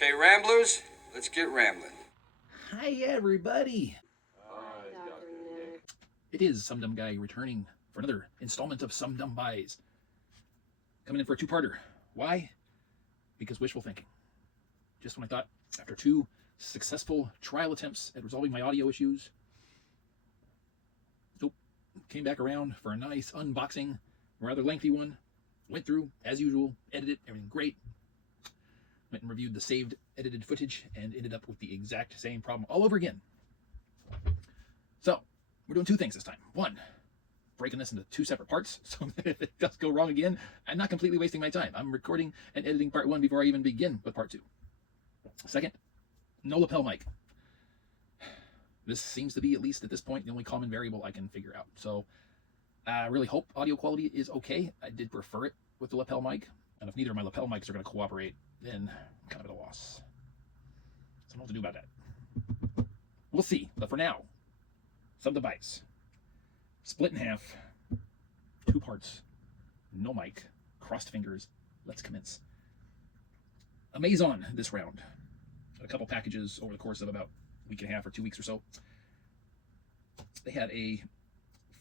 Okay, Ramblers, let's get rambling. Hi, everybody. Hi, Dr. Nick. It is Some Dumb Guy returning for another installment of Some Dumb Buys. Coming in for a two-parter. Why? Because wishful thinking. Just when I thought, after two successful trial attempts at resolving my audio issues, nope, came back around for a nice unboxing, rather lengthy one. Went through, as usual, edited, everything great. Went and reviewed the saved edited footage and ended up with the exact same problem all over again. So, we're doing two things this time. One, breaking this into two separate parts so that if it does go wrong again, I'm not completely wasting my time. I'm recording and editing part one before I even begin with part two. Second, no lapel mic. This seems to be, at least at this point, the only common variable I can figure out. So, I really hope audio quality is okay. I did prefer it with the lapel mic. And if neither of my lapel mics are going to cooperate, then I'm kind of at a loss. So I don't know what to do about that. We'll see. But for now, some device. Split in half. Two parts. No mic. Crossed fingers. Let's commence. Amazon this round. Got a couple packages over the course of about a week and a half or 2 weeks or so. They had a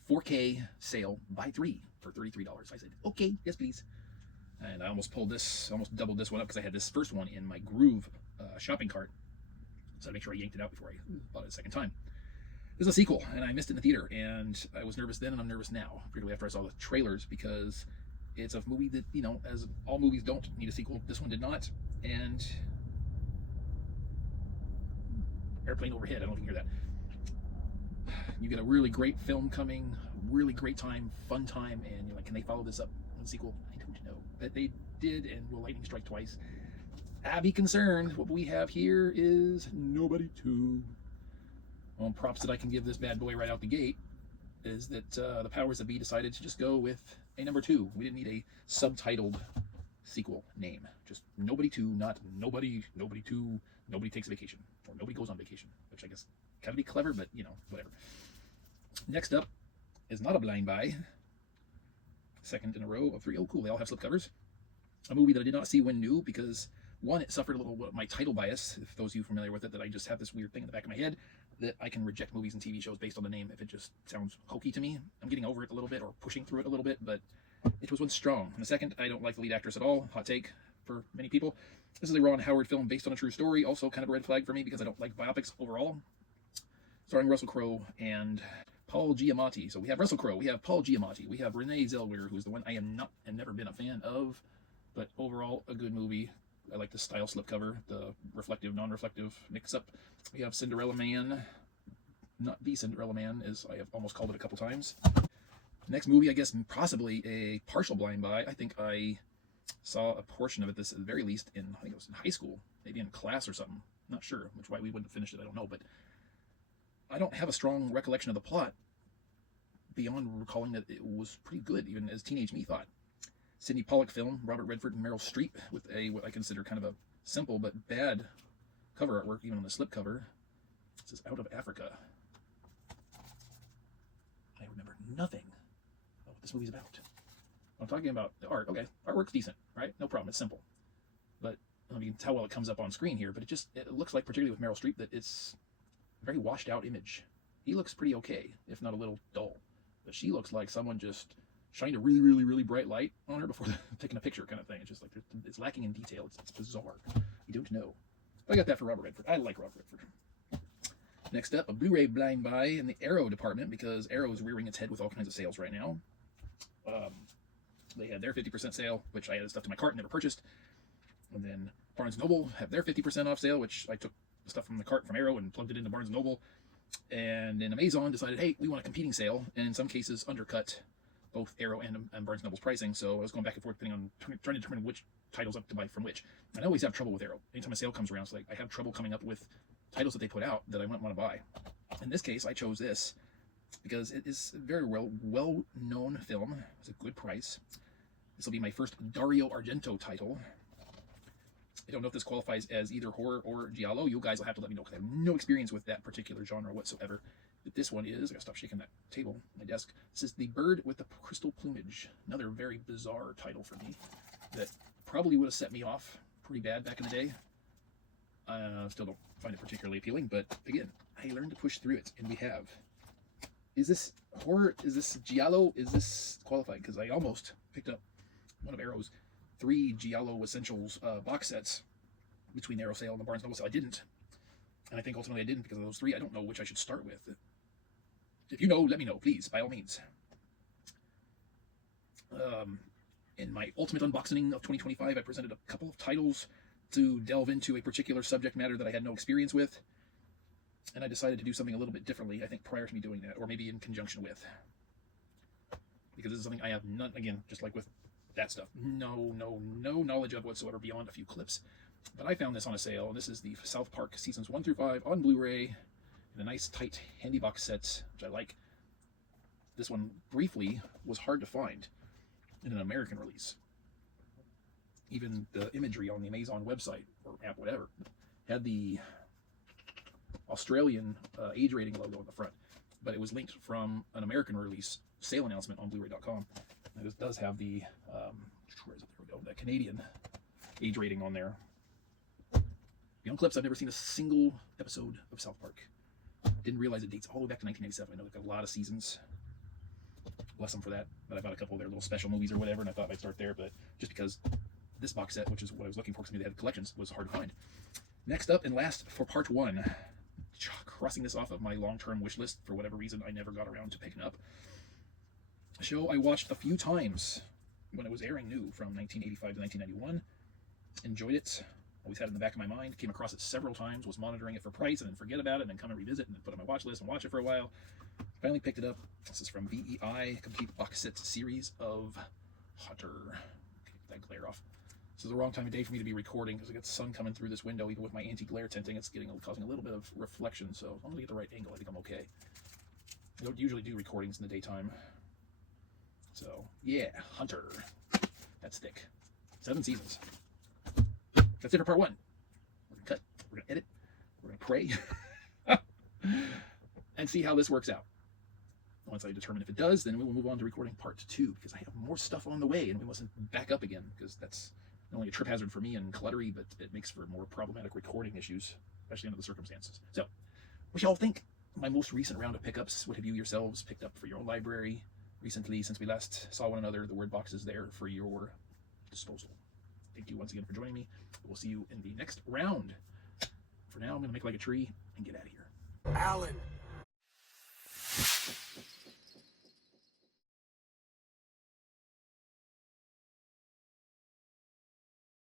4K sale, buy three for $33. I said, okay, yes please. And I almost doubled this one up because I had this first one in my Groove shopping cart. So I make sure I yanked it out before I bought it a second time. This is a sequel, and I missed it in the theater, and I was nervous then, and I'm nervous now, particularly after I saw the trailers, because it's a movie that, you know, as all movies don't need a sequel, this one did not, and airplane overhead, I don't know if you can hear that. You get a really great film coming, really great time, fun time, and you're like, can they follow this up with a sequel? I don't know. But they did, and will lightning strike twice. I be concerned. What we have here is Nobody 2. Well, props that I can give this bad boy right out the gate is that the powers that be decided to just go with a number 2. We didn't need a subtitled sequel name. Just Nobody 2, not Nobody 2, Nobody Takes a Vacation, or Nobody Goes on Vacation, which I guess kind of be clever, but, you know, whatever. Next up is not a blind buy. Second in a row of three. Oh, cool. They all have slipcovers. A movie that I did not see when new because, one, it suffered a little my title bias. If those of you familiar with it, that I just have this weird thing in the back of my head that I can reject movies and TV shows based on the name if it just sounds hokey to me. I'm getting over it a little bit, or pushing through it a little bit, but it was one strong. And the second, I don't like the lead actress at all. Hot take for many people. This is a Ron Howard film based on a true story. Also kind of a red flag for me because I don't like biopics overall. Starring Russell Crowe and Paul Giamatti. So we have Russell Crowe, we have Paul Giamatti, we have Renee Zellweger, who's the one I am not and never been a fan of, but overall a good movie. I like the style slipcover, the reflective, non-reflective mix-up. We have Cinderella Man, not the Cinderella Man, as I have almost called it a couple times. Next movie, I guess possibly a partial blind buy. I think I saw a portion of it, this at the very least, I think it was in high school, maybe in class or something. Not sure, which why we wouldn't have finished it, I don't know, but I don't have a strong recollection of the plot beyond recalling that it was pretty good, even as teenage me thought. Sidney Pollack film, Robert Redford and Meryl Streep, with what I consider kind of a simple but bad cover artwork, even on the slipcover. It says Out of Africa. I remember nothing of what this movie's about. I'm talking about the art. Okay, artwork's decent, right? No problem, it's simple. But I don't know if you can tell while it comes up on screen here, but it looks like, particularly with Meryl Streep, that it's a very washed out image. He looks pretty okay, if not a little dull. But she looks like someone just shined a really, really, really bright light on her before taking a picture kind of thing. It's just like, it's lacking in detail. It's bizarre. You don't know. I got that for Robert Redford. I like Robert Redford. Next up, a Blu-ray blind buy in the Arrow department, because Arrow is rearing its head with all kinds of sales right now. They had their 50% sale, which I added stuff to my cart and never purchased. And then Barnes & Noble have their 50% off sale, which I took the stuff from the cart from Arrow and plugged it into Barnes & Noble. And then Amazon decided, hey, we want a competing sale, and in some cases undercut both Arrow and Barnes & Noble's pricing. So I was going back and forth depending on trying to determine which titles up to buy from which. And I always have trouble with Arrow. Anytime a sale comes around, it's like I have trouble coming up with titles that they put out that I might want to buy. In this case, I chose this because it is a very well-known film. It's a good price. This will be my first Dario Argento title. I don't know if this qualifies as either horror or giallo. You guys will have to let me know, because I have no experience with that particular genre whatsoever. But this one is, I gotta stop shaking that table, my desk. This is The Bird with the Crystal Plumage. Another very bizarre title for me that probably would have set me off pretty bad back in the day. Still don't find it particularly appealing, but again, I learned to push through it, and we have. Is this horror? Is this giallo? Is this qualified? Because I almost picked up one of Arrow's 3 giallo essentials box sets between the Arrow sale and the Barnes Noble sale. I didn't, and I think ultimately I didn't because of those 3. I don't know which I should start with. If you know, let me know, please, by all means. In my ultimate unboxing of 2025, I presented a couple of titles to delve into a particular subject matter that I had no experience with, and I decided to do something a little bit differently, I think, prior to me doing that, or maybe in conjunction with, because this is something I have none, again, just like with that stuff, no knowledge of whatsoever beyond a few clips. But I found this on a sale, and this is the South Park seasons 1 through 5 on Blu-ray in a nice tight handy box set, which I like. This one briefly was hard to find in an American release. Even the imagery on the Amazon website or app, whatever, had the Australian age rating logo on the front, but it was linked from an American release sale announcement on Blu-ray.com. It does have the where is it? There we go. The Canadian age rating on there. Beyond clips, I've never seen a single episode of South Park. Didn't realize it dates all the way back to 1987. I know they've got a lot of seasons. Bless them for that. But I bought a couple of their little special movies or whatever, and I thought I'd start there. But just because this box set, which is what I was looking for, because they had collections, was hard to find. Next up and last for part 1, crossing this off of my long-term wish list, for whatever reason I never got around to picking up. A show I watched a few times when it was airing new from 1985 to 1991. Enjoyed it. Always had it in the back of my mind. Came across it several times. Was monitoring it for price and then forget about it and then come and revisit and then put it on my watch list and watch it for a while. Finally picked it up. This is from VEI, complete box set series of Hunter. Get that glare off. This is the wrong time of day for me to be recording because I got sun coming through this window. Even with my anti-glare tinting, it's causing a little bit of reflection. So I'm gonna get the right angle. I think I'm okay. I don't usually do recordings in the daytime. So yeah, Hunter. That's thick. 7 seasons. That's it for part 1. We're gonna cut. We're gonna edit. We're gonna pray, and see how this works out. Once I determine if it does, then we will move on to recording part 2 because I have more stuff on the way and we mustn't back up again because that's not only a trip hazard for me and cluttery, but it makes for more problematic recording issues, especially under the circumstances. So, what y'all think? My most recent round of pickups. What have you yourselves picked up for your own library recently since we last saw one another? The word box is there for your disposal. Thank you once again for joining me. We'll see you in the next round. For now, I'm going to make like a tree and get out of here. Alan.